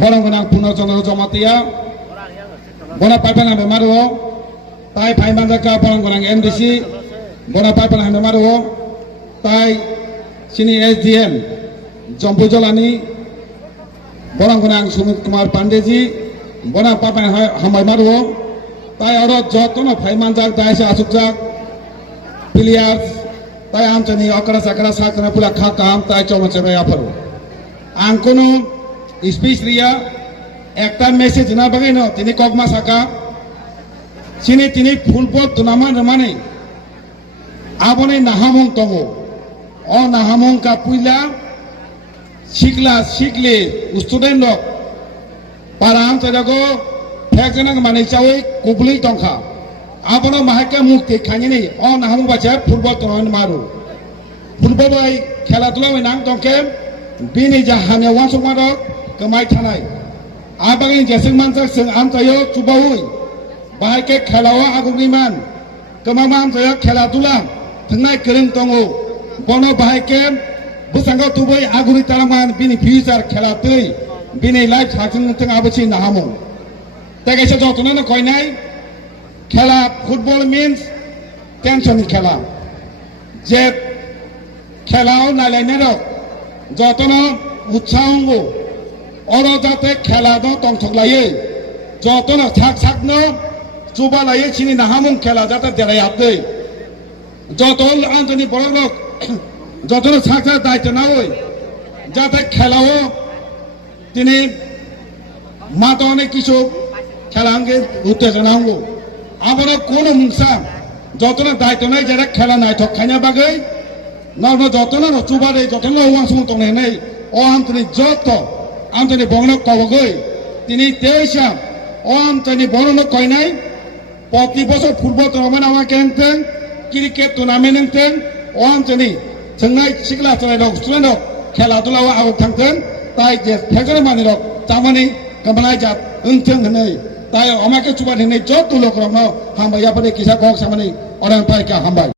borong gonang Purnachandra Jamatia bona paipan hambe maro tai phaiman jaka borong gonang MDC bona paipan hambe maro tai sini SDM Jompujolani borong gonang Sumit Kumar Pandeji bona paipan hambe maro tai aro jotono phaiman jak dai se asukjak players tai amchani akara sakara sakara pula khakam tai chomachebe aparo angkono speech ria একটা message না বাগাই ন তিনি কগমা সাকা সিনি তিনি ফুলপথ তুনামান মানে আবনে নাহামং তঙ্গ অ নাহামং কা পুইলা শিখলা শিখলে student লোক পারাম চাইলাগো ফেকজনা মানে চাওই কুবলি টংখা আবনো মাহাকে মুক্তি খাইনি অ নাহামং বাচা ফুটবল তুনামান মারু ফুটবল বাই খেলাধুলা নাং টংকে বিনি জাহানে ওয়ানসক মারক কমাই থানাই Abangin jaseng mansak seng am tayo cubahui bahai ke khelawa agungniman kemaman tayo kheladula thengnai kereng tongo bono bahai ke busanggo tubai aguri taraman bini future khelatui bini life hakeng teng abuchi nahamu tege se jotona no koinai khela football means tension khela je khelao nalainero jotona utsahango or যাতে খেলা দ টংথকলায়ে যতন থাক থাকনো চুবালায়ে চিনি নাহামুং খেলা যাতে দেরাই আপদে যতন Anthony বড়লোক যতন থাক থাক দায়িত্ব না ওই যাতে খেলাও তিনি মাতো অনেক কিছু খেলা আঙ্গে উত্তেজনা হঙ্গো আবার কোন মুংসা যতন দায়িত্ব নাই যারা খেলা নাই থক খাইনা বাগৈ নর্ম যতন চুবারে যতন ওয়াং সুং টংনে নাই ও আন্তনি যত আমতনি বংন কবগৈ তিনি তেইশা ও আমতনি বংন কইনাই প্রতি বছর ফুটবল টুর্নামেন্ট আমাকে এনতেন ক্রিকেট টুর্নামেন্ট এনতেন ও আমতনি जोंनाय सिगला चलाय रक स्टुडेन्ट रक खेलाधुलाव आगो थांथों ताइ जे फेगर मानि रक तामानि कमलाय जात ओंथों होनै ताइ अमाके चुबा होनै जत तुलक रक हामबाय यापने किसा गक सामानि अरां पाइका हामबाय।